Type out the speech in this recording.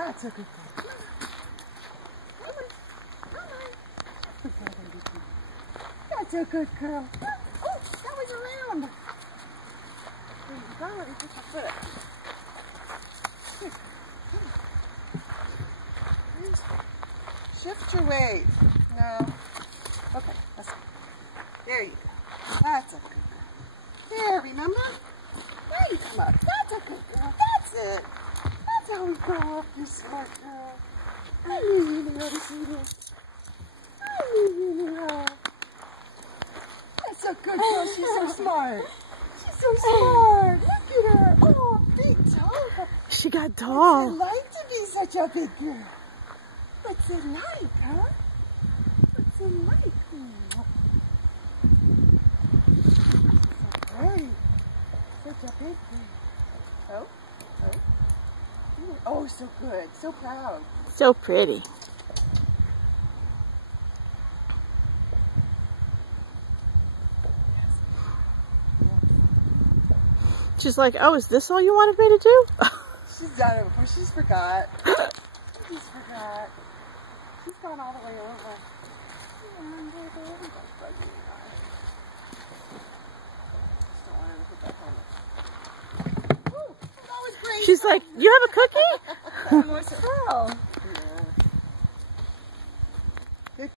That's a good girl. That's a good girl. Oh, that was around. There you go. Let me put your foot up. Here. Shift your weight. No. Okay, that's good. There you go. That's a good girl. There, remember? There you come up. That's a good girl. That's it. That's how we grow up, you smart girl. I knew you knew how to do this. I knew you knew how. That's a good girl. She's so smart. She's so smart. Look at her. Oh, big toe. She got tall. What's it like to be such a big girl? What's it like, huh? What's it like? So great. Such a big girl. Oh, oh. Oh, so good. So proud. So pretty. She's like, oh, is this all you wanted me to do? She's done it before. She's forgot. She's forgot. She's gone all the way over. She's like, you have a cookie? More